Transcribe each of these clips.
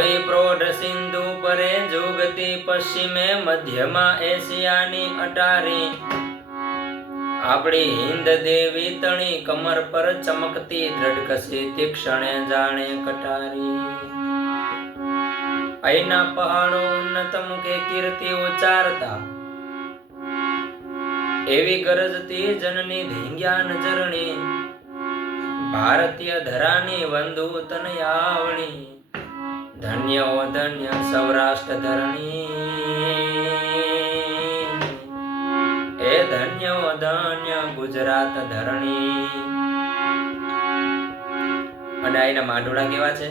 જોઈ પ્રૌઢ સિંધુ પરે જુગતી પશ્ચિમે મધ્યમાં એશિયાની અટારી આપણી હિન્દ દેવી તણી કમર પર ચમકતી દ્રઢકસી તીક્ષણે જાણે કટારી અહીંના પહાડો ઉન્નત મુખે કીર્તિ ઉચ્ચારતા એવી ગરજતી જનની ધીંગ્યા નજરણી ભારતીય ધરાની વંદુ તનયાવણી ધન્ય ઓ ધન્ય સૌરાષ્ટ્ર ધરણી એ ધન્ય ઓ ધન્ય ગુજરાત ધરણી। અને આઈના માંડોળા કેવા છે?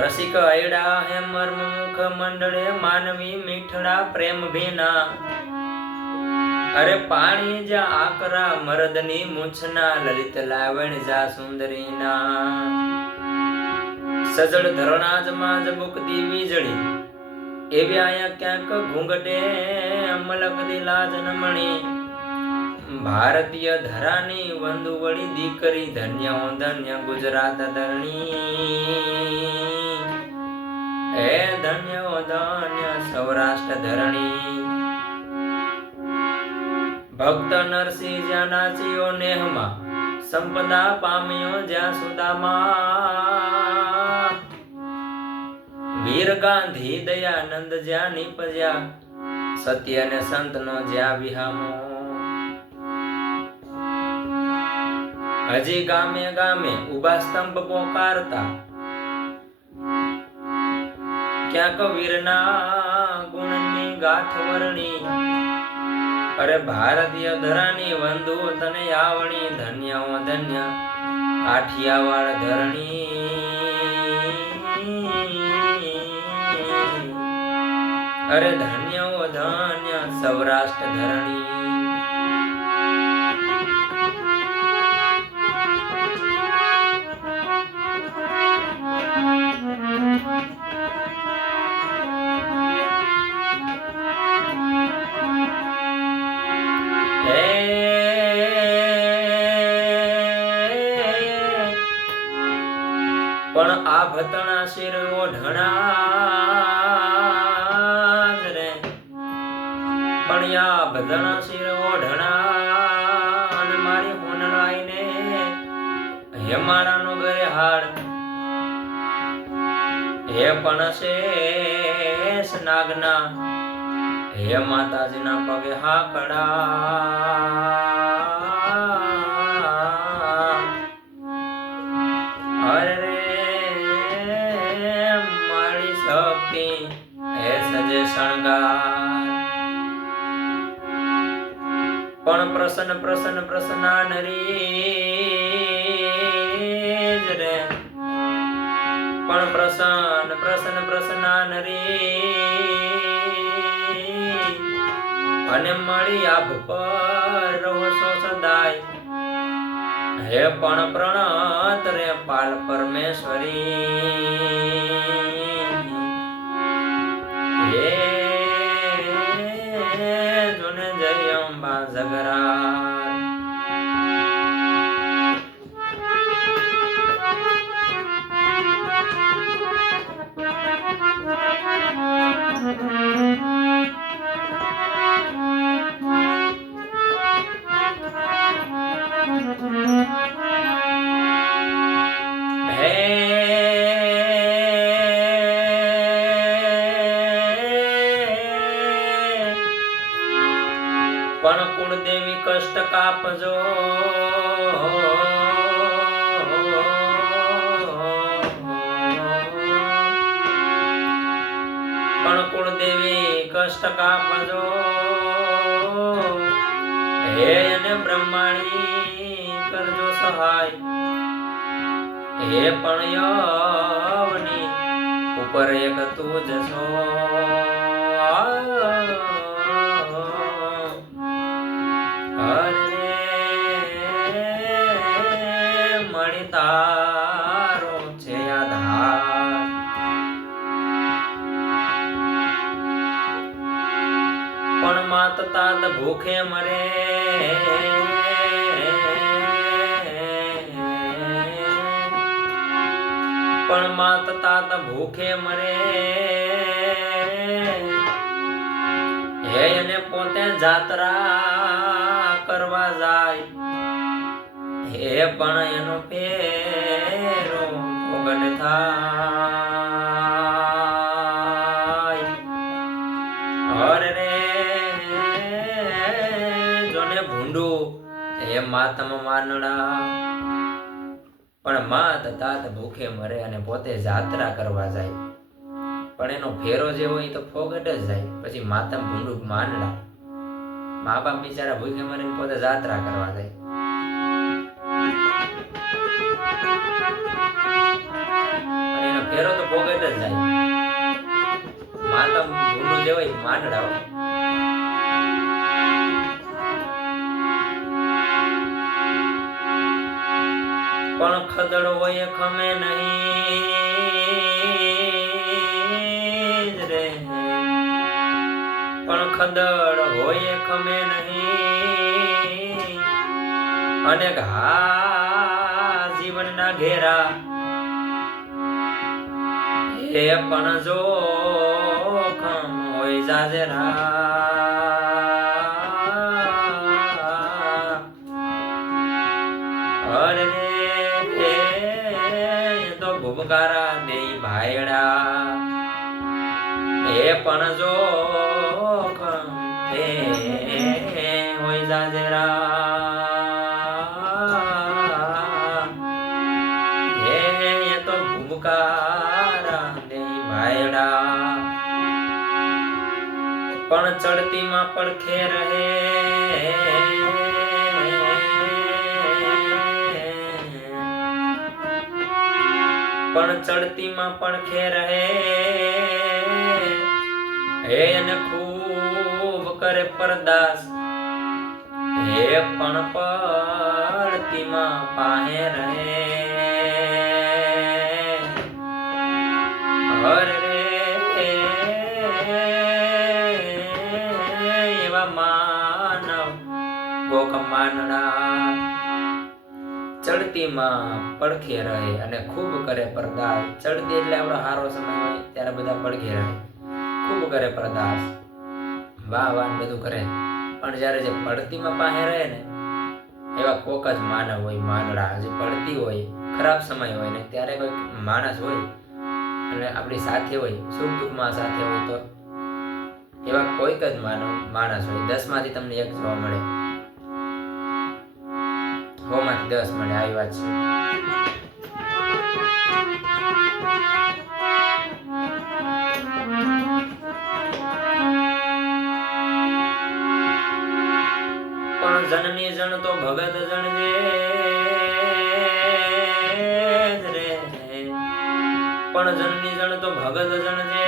રસિક હૈડા હે મર્મ મુખ મંડળે માનવી મીઠડા પ્રેમ ભીના અરે પાણી જા આકરા મરદની મૂછના લલિત લાવણ જા સુંદરીના સજળ ધરણાજ માં જબુકતી વીજળી એવી આયા ક્યાંક ઘૂંઘટે મલકતી લાજ નમણી ભારતીય ધરાની વંદુ વળી દીકરી ધન્ય ઓ ધન્ય ગુજરાત ધરણી એ ધન્ય ઓ ધન્ય સૌરાષ્ટ્ર ધરણી। ભક્ત નરસિંહ જ્યાં નાચ્યો નેહમાં સંપદા પામ્યો જ્યાં સુદામા વીર ગાંધી દયાનંદ જ્યાં નીપજ્યા સત્ય ને સંત નો જ્યાં વિહામો હજી ગામે ગામે ઉભા સ્તંભ પોકારતા ક્યાંક વીરના ગુણની ગાથ વર્ણી અરે ભારતીય ધરાની વંદુ તને આવણી ધન્ય ઓ ધન્ય કાઠિયાવાડ ધરણી અરે ધન્ય ઓ ધન્ય સૌરાષ્ટ્ર ધરણી। પણ આ ભતણા શિર ઓઢણા રે પણ આ ભતણા શિર ઓઢણા અને મારી હોનલાઈને હેમાળાનો ગરે હાડ હે પણ શેષ નાગના હે માતાજીના પગે હાકડા અરે હે સજે શણગાર પણ પ્રસન્ન પ્રસન્ન પ્રસન્ના નરી રે પણ પ્રસન્ન પ્રસન્ન પ્રસન્ના નરી અને મળી આભ પર રહો સો સદાય હે પણ પ્રણત રે પાલ પરમેશ્વરી જોને જય અંબા જગરા પણ કુળદેવી કષ્ટ કાપજો પણ કુળદેવી કષ્ટ કાપજો હે અને બ્રહ્માણી કરજો સહાય હે પણ યવની ઉપર એક તું જશો મણી તારો છે આધાર પણ માત તાત ભૂખે મરે પણ માત તાત ભૂખે મરે હે એને પોતે જાત્રા કરવા જાય હે પણ એનો ફેરો ભોગન થાય હરે રે જોને ભૂંડું હે માતમ માનડા પણ માત તાત ભૂખે મરે અને પોતે જાત્રા કરવા જાય પણ એનો ફેરો જે હોય તો ફોગટ જ જાય પછી માતમ ભૂંડું માનડા મા બાપ બિચારા ભૂખે મરીને પોતે જાત્રા કરવા જાય અને એનો ફેરો તો ફોગટ જ જાય માતમ ભૂંડું જે હોય માનડા પણ ખદડ હોય ખમે નહીં રે પણ ખદડ હોય ખમે નહીં અને ઘા જીવનના ઘેરા એ પણ જો ખમ હોય જાજરા અરે ભૂબકારા દે ભાયડા એ પણ જો હોય જાજરા એ તો ભૂબકારા દે ભાયડા પણ ચડતીમાં પડખે રહે પણ ચડતીમાં પડખે રહે હે અને ખૂબ કરે પરદાસ હે પણ પડતીમાં પાહે રહે હરે રે એવા માનવ ગોક માનડા ચડતીમાં પડખે રહે અને ખૂબ કરે પરદાસ ચડતી એટલે આપણો સારો સમય હોય ત્યારે બધા પડખે રહે ખૂબ કરે પરદાસ વાહ વાહ બધું કરે પણ જ્યારે જે પડતીમાં પાસે રહે ને એવા કોક જ માનવ હોય માનડા જે પડતી હોય ખરાબ સમય હોય ને ત્યારે કોઈ માણસ હોય અને આપણી સાથે હોય સુખ દુઃખમાં સાથે હોય તો એવા કોઈક જ માણસ હોય 10 માંથી તમને એક જોવા મળે 100 માંથી 10 મળે આવી વાત છે પણ જનની જણ તો ભગત જણજે રે પણ જનની જણ તો ભગત જણજે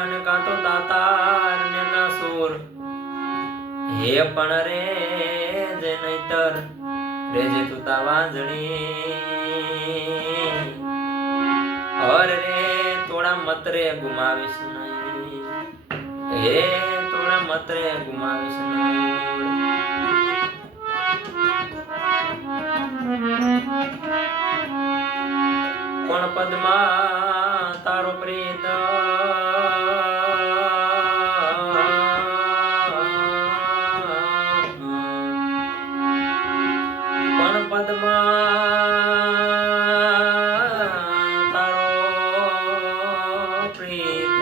અને કાં તો દાતાર ને કાં સુર હે પણ રે જે નહીતર રેજે તું તા વાંજણી અરે રે તોડા મતરે ગુમાવીશ નહીં હે તોડા મતરે ગુમાવીશ નહીં પણ પદમાં તારો પ્રીત પણ પદમાં તારો પ્રીત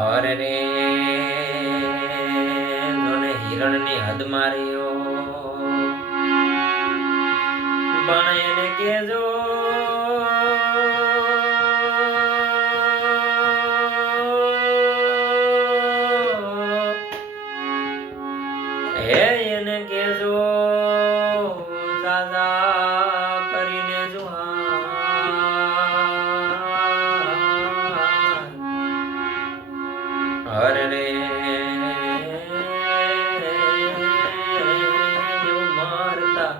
અરે રે જોને હિરણની હદ માર્યો પણ એને કેજો હે એને કેજો દાદા કરીને જુહાન હરે રે એવું મરતા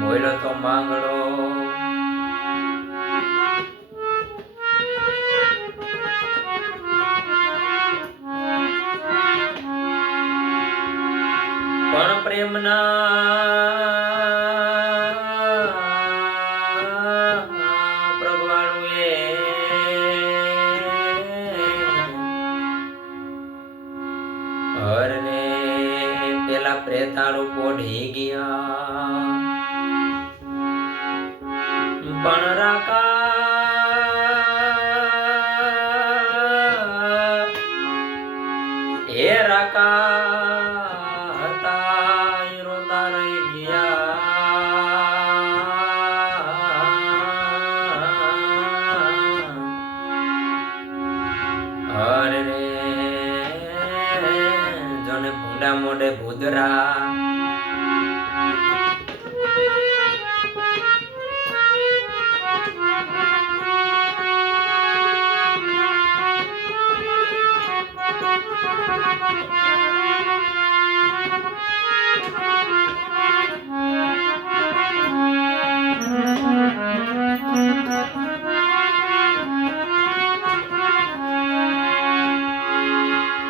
બોલો તો માંગડો પણ પ્રેમના પ્રગવાળું એ હરને પેલા પ્રેતાળું પોઢી ગયા પણ રાકા એ રાકા હતા એ રોતા રહી ગયા હરે જોને ભૂંડા મોઢે ભૂદરા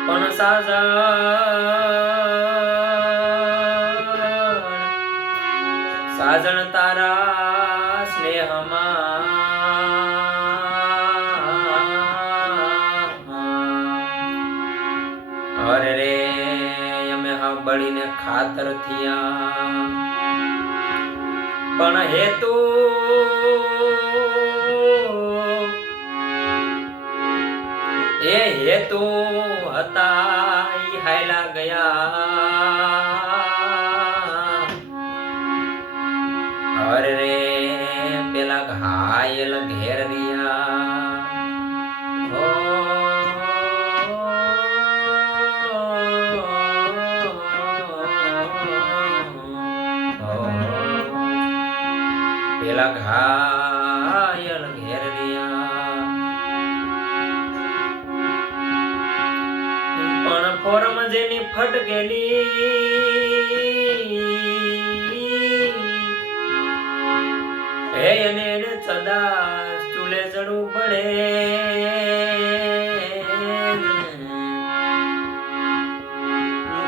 પણ સાજણ તારા સ્નેહમાં અરે રે અમે સાંભળીને ખાતર થયા પણ હેતુ એ હેતુ હતા ઈ હાયલા ગયા અરે રે પેલા ઘાયલ ઘેર રહ્યા પેલા ઘાયલ ઘેર રહ્યા પણ ફોરમ જેની ફટકેલી હે એને સદા ચૂલે ચડવું પડે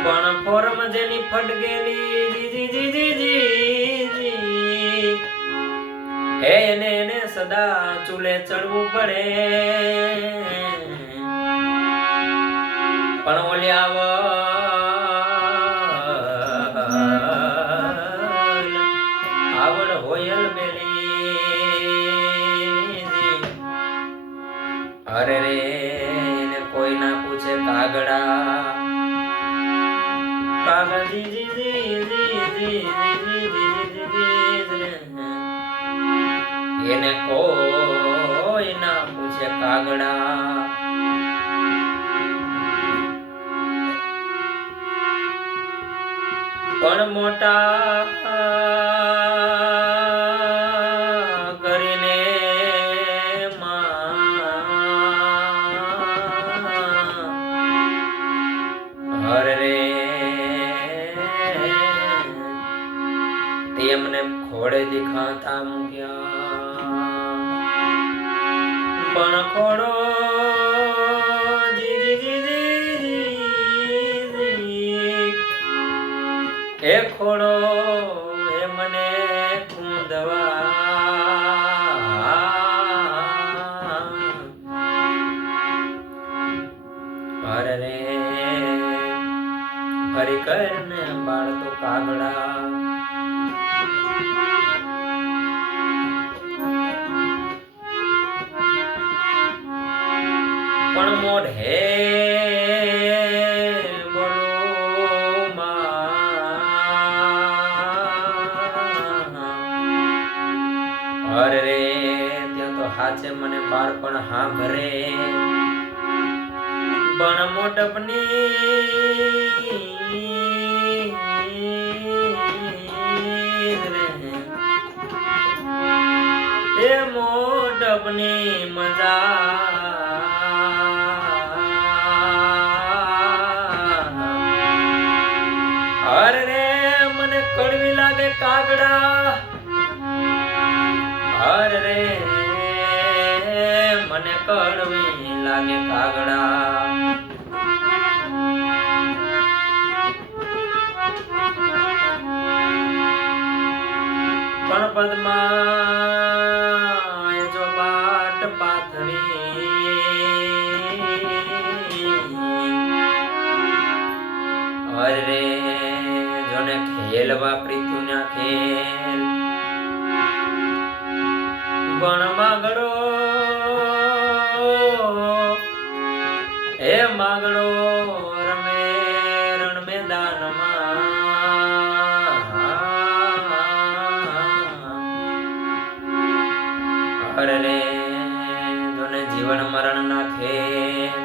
પણ ફોરમ જેની ફટકેલી જી જી જી જી જી હે એને સદા ચૂલે ચડવું પડે પણ ઓલ્યા આવડ હોયલ બેલી અરે રે એને કોઈ ના પૂછે કાગડા કાગળ જી જી જી જી જી જી એને કોઈ ના પૂછે કાગડા પણ મોટા કરીને હરે રે તેમને ખોડે દેખાતા મૂક્યા પણ ખોડો એ ખોડો એ મને કુંદવા અરે રે ફરી કરીને બાળતો કાગડા પણ મોઢે અરે રે ત્યાં તો હાચે મને બાળપણ સાંભળે પણ મોટપની એ મોટપની મજા અરે રે મને કડવી લાગે કાગડા અરે રે મને કડવી લાગે કાગડા પદમાં જો પાટ પાથરી અરે જોને ખેલવા પ્રીતુના ખેલ પણ માગડો હે માગડો રમે રણ મેદાનમાં અરે જોને જીવન મરણ ના ખેલ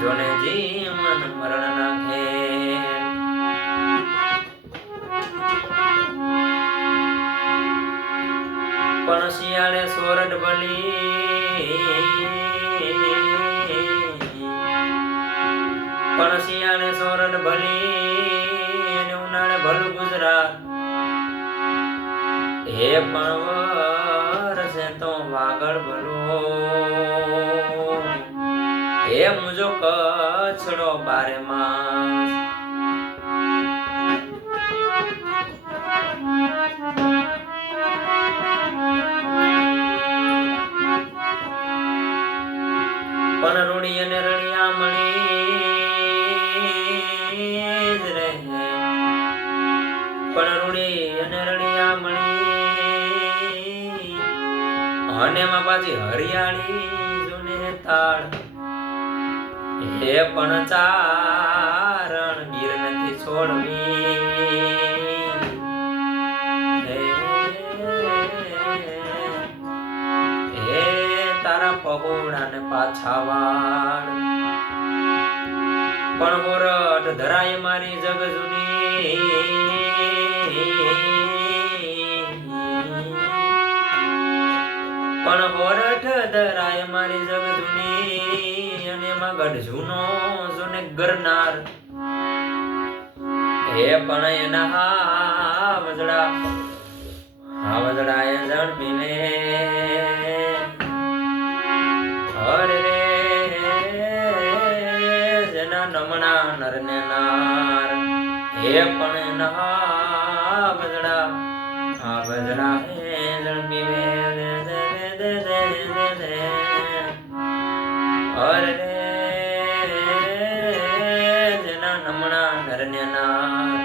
જોને જીવન મરણ ના ખેલ પણ શિયાળે સોરઠ ભલી પણ શિયાળે સોરઠ ભલી અને ઉનાળે ભલું ગુજરાત હે પણ વરસે તો વાગડ ભલો હે મુજો કચ્છડો બારે માસ પણ રૂડી અને રણિયા મણી જ રહે પણ રૂડી અને રણિયા મણી અને માં પાછી હરિયાળી જોને તાળ હે પણ ચારણ ગીર નથી છોડવી હે તારા પહોળા ને પાછા વાળ પણ મોરઠ ધરાય મારી જગ જૂની પણ મોરઠ ધરાય મારી જગ જૂની અને એમાં ગઢ જૂનો જોને ગરનાર હે પણ એના હાવજડા એ જણપીને હરે જેના નમણા નર ને નાર હે પણ એના બજડા હે જણપીને હરે જેના નમણા નર ને નાર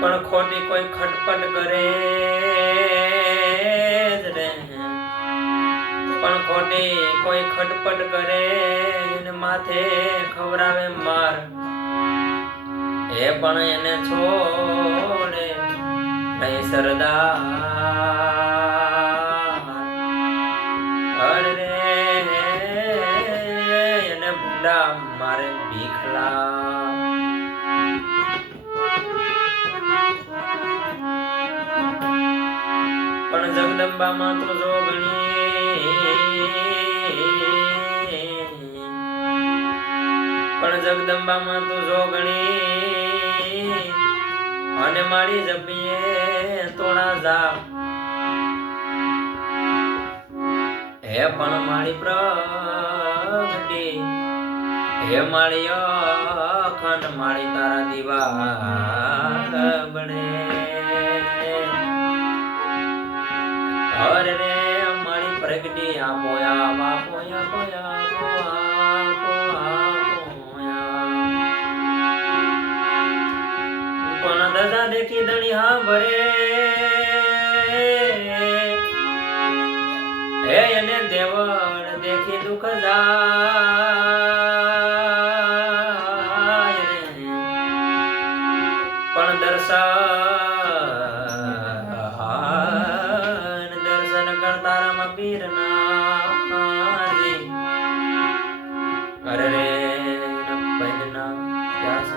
પણ ખોટી કોઈ ખટપટ કરે પણ ખોટી કોઈ ખટપટ કરે એને માથે ખવરાવે માર એ પણ એને છોડે નહીં સરદાર અરે એને ભૂંડા મારે ભીખલા પણ જગદંબામાં તો જોગણી પણ જગદંબામાં તો જોગણી અને મારી જપીએ તોડા જા હે પણ મારી પ્રગટી હે મારી અખંડ મારી તારા દીવા બને અરે રે મારી પ્રગટી આપોયા બાપોયા પોયા પણ દાદા દેખી દણી હા ભરે હે એને દેવળ દેખી દુઃખ જાય પણ દર્શન કરતા રામ પીર ના અરે રે પૈદના પ્યાસ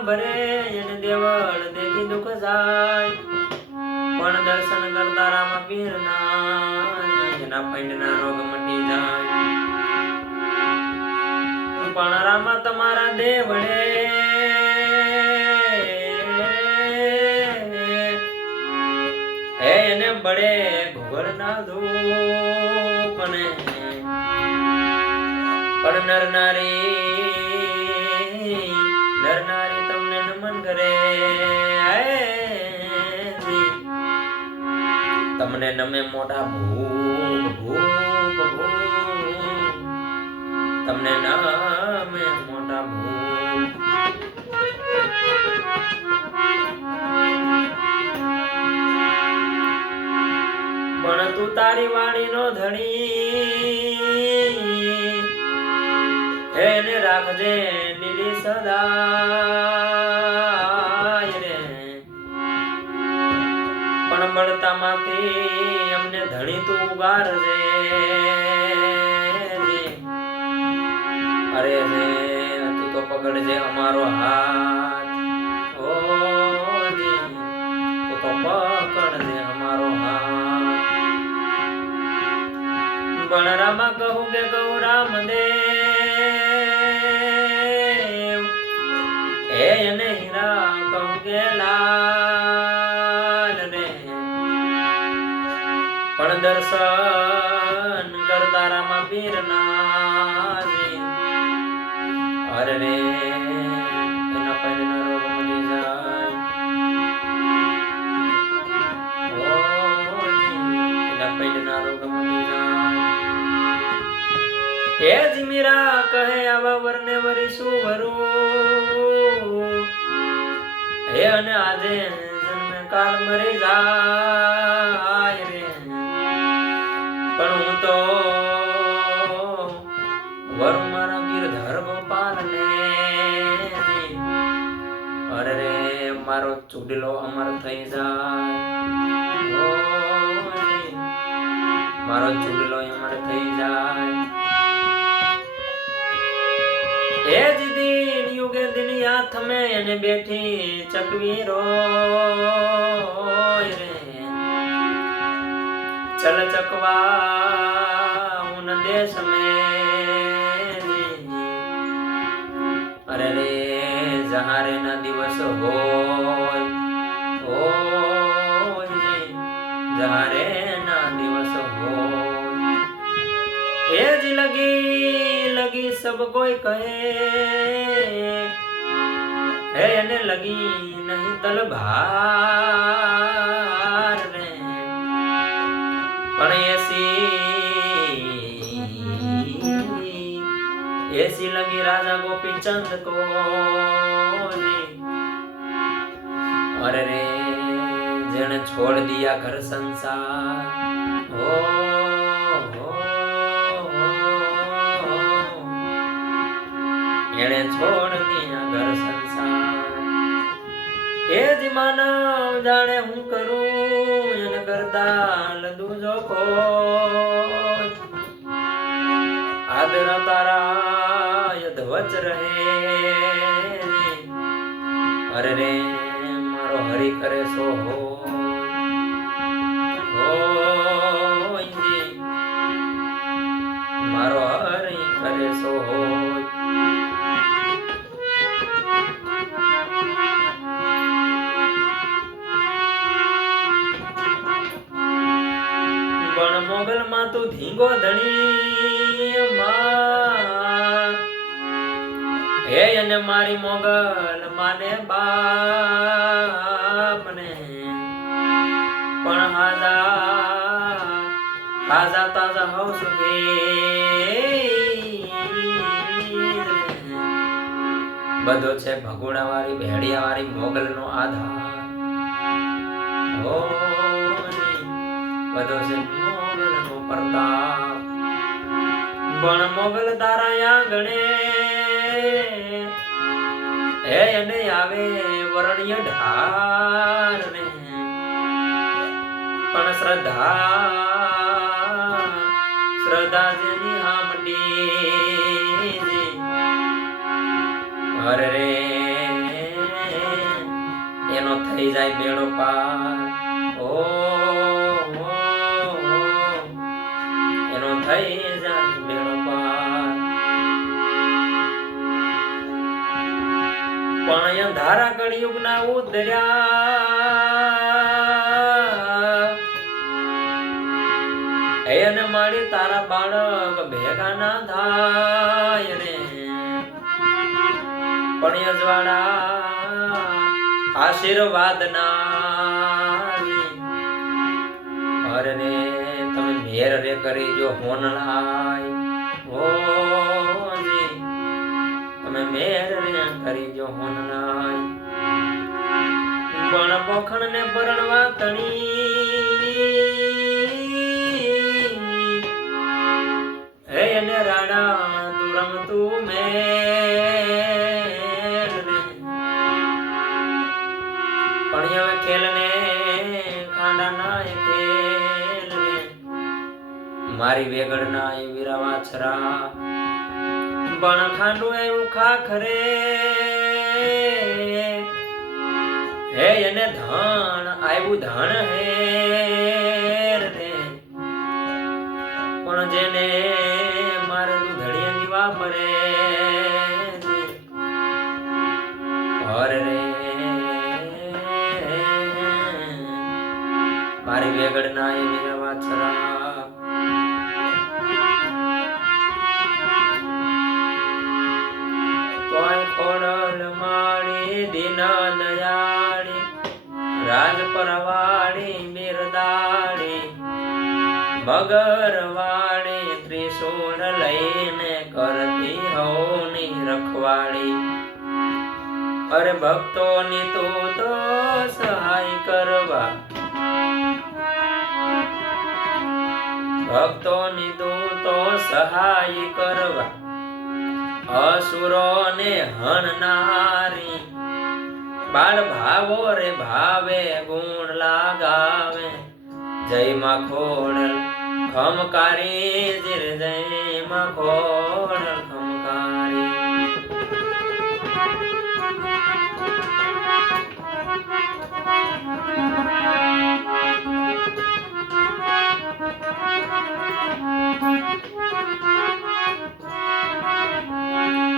ભરે એને દેવળ દેખી દુઃખ જાય પણ દર્શન કરતા રામ પીર ના એના પૈંડ ના રોગ મટી જાય પણ રામા તમારા દેવળે બળે ઘોરના ધૂપને પણ નર નારી તમને નમન કરે તમને નમે મોટા ભૂપ તમને નમે મોટા ભૂપ પણ તું તારી વાણીનો ધણી એને રાખજે લીલી સદાય રે પણ બળતામાંથી અમને ધણી તું ઉગારજે અરે રે તું તો પકડજે અમારો હાથ ઓ તું તો પકડજે અમારો હાથ બળરામા કહું કે ગૌરામ દેવ એને હીરા કહું કે લાલ રે પણ દર્શન કરતા રામા પીરના અરે રે એના પહેલા રોગ મટી જાય એના પહેલા રોગ મટી જાય હે જીમીરા કહે આવા વરને વરી શું ભરું હે અને આજે જન્મે કાળ મરી જાય રે પણ હું તો વર મારા ગિરધર ગોપાલ ને અરે રે મારો ચૂડલો અમર થઈ જાય મારો ચૂડલો અમર થઈ જાય એ દીદી યુગે દિન હાથ में એને બેઠી ચકવી રોય રે ચલ ચકવા ઉન દેશ में અરે રે જહારે ના દિવસ હોય જહારે ના દિવસ હોય એ જ લગી સબ કોઈ કહે હે એને લગી નહીં તલભાર રે પણ એસી લગી રાજા ગોપી ચંદ કો અરે રે જેને છોડ દિયા ઘર સંસાર એને છોડ દિયા ઘર સંસાર એ જ માનવ જાણે હું કરું એને કરતા લદુજો કો આદરા તારા યધવચ રહે અરે રે મારો હરી કરે સો હોય મારો હરી કરે સો હોય પણ મોગલ માં તું ધીંગો ધણી માં હે અને મારી મોગલ માને બાપ ને પણ હાજા તાજા હોઉં બધો છે ભગુણા વાળી ભેડિયા વાળી મોગલ નો આધાર બધો છે મોગલ નો પ્રતાપ પણ મોગલ તારા આંગણે હે અને આવે વરણ્ય ઢાર ને પણ શ્રદ્ધા જેની હામડી અરે રે એનો થઈ જાય બેડો પાર એનો થઈ જાય બેડો પાર પણ ધારા કળિયુગ ના ઉતર્યા એને માડી તારા બાળક ભેગા ના થાય રે પણ અજવાળા આશીર્વાદ ના અરે રે તમે મેર રે કરી જો હોનલાય ઓજી તમે મેર રે કરી જો હોનલાય પણ પોખણ ને પરણવા તણી હે એને રાડા તું રમતું મેર રે પણ હવે ખેલ ને ખાંડા ના ખેલ રે મારી વેગડ ના એ વીરા વાછરા પણ ખાંડું એવું ખાખરે હે એને ધણ આવ્યું ધણ હે રે પણ જેને મારે દૂધડિયા દીવા પરે હર રે મારી વેગડ ના એ વીરા વાછરા તોય ખોડલ માડી દિન દયાળી રાજ પરવાળી બિરદાળી મગરવાળી ત્રિશૂળ લઈને કરતી હોની રખવાળી અરે ભક્તોની તું તો સહાય કરવા ભક્તોની તું તો સહાય કરવા અસુરોને હણનારી બાળ ભાવો રે ભાવે ગુણ લાગાવે જય માં ખોડલ ખમકારી જીર જય માં ખોડલ ખમકારી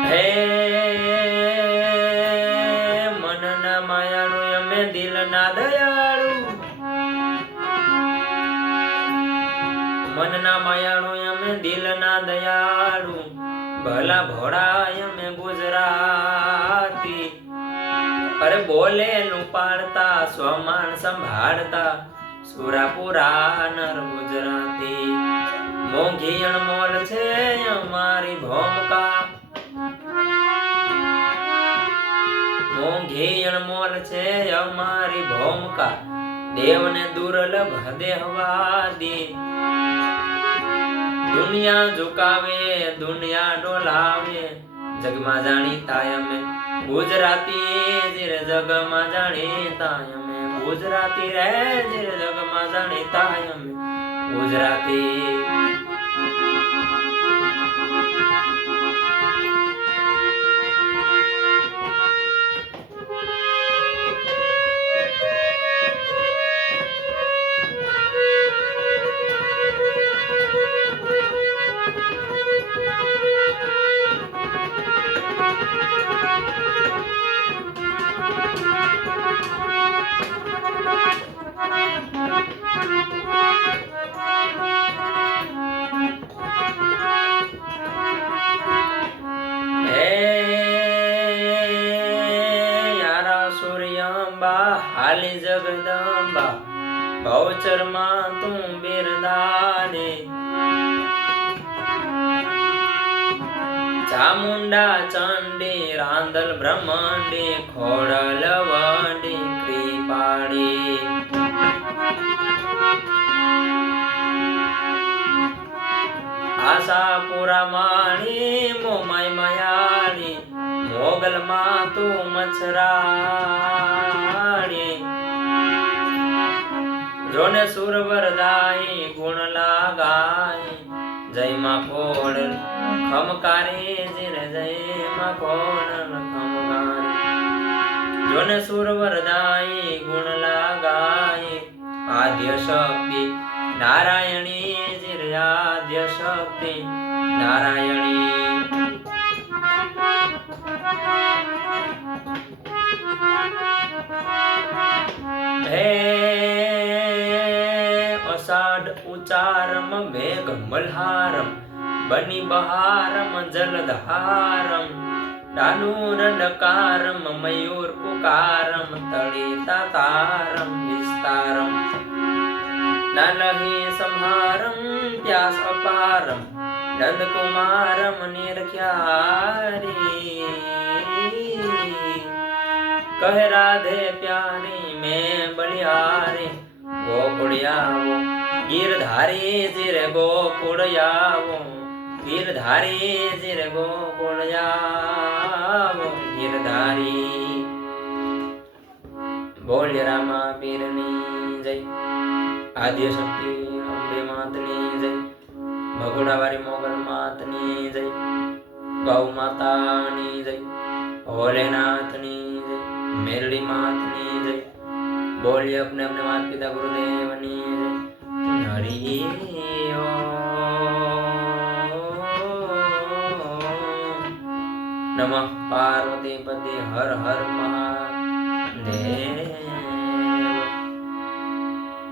હે મનના માયાળુ અમે દિલના દયાળુ મનના માયાળુ અમે દિલના દયાળુ ભલા ભોળા અમે ગુજરાતી અરે બોલેલું પાડતા સ્વમાન સંભાળતા સુરાપુરા નર ગુજરાતી મોંઘી અણમોલ છે અમારી ભોમકા મોંઘી અણમોલ છે અમારી ભોમકા દેવને દુર્લભ દેહવાદી દુનિયા ઝુકાવે દુનિયા ડોલાવે જગમાં જાણીતા અમે ગુજરાતી જીર જગમાં જાણીતા અમે ગુજરાતી રે જીર જગમાં જાણીતા અમે ગુજરાતી હાલી જગદંબા ભવચરમાં તું બિરદાને ચામુંડા ચંડી રાંદલ બ્રહ્માંડી ખોડલ વંડી કૃપાળી આશાપુરા માણી મોમાઈ મયાળી મોગલ માં તું મચ્છરાણી જોને સુર વરદાઈ ગુણ લાગાઈ જય માં ખોડલ ખમકારી જીને જય માં ખોડલ ખમકારી જોને સુર વરદાઈ ગુણ લાગાઈ આદ્ય શક્તિ નારાયણી જીર આદ્ય શક્તિ નારાયણી હે અષાઢ ઉચારમ મેઘ મલ્હારમ બની બહારમ જલધારમ ડાનુર ડકારમ મયુર પુકારમ તળિતા તારમ વિસ્તારમ નાનહી સંહારમ પ્યાસ અપારમ નંદકુમારમ નિરખ્યારી કહે રાધે પ્યારી મેં બલિહારે ગોકુળિયાવો ગીરધારી જીરે ગોકુળિયાવો ગીરધારી જીરે ગોકુળિયાવો ગીરધારી બોલ રામા પીરની જય આદ્ય શક્તિ અંબે માતની જય ભગોડાવાળી મોગલ માતની જય ગૌ માતાની જય ભોલેનાથની જય મેરડી માતની જય બોલીએ अपने अपने माता पिता गुरुदेवनी जय हरि नमः पार्वती पति हर हर महादेव।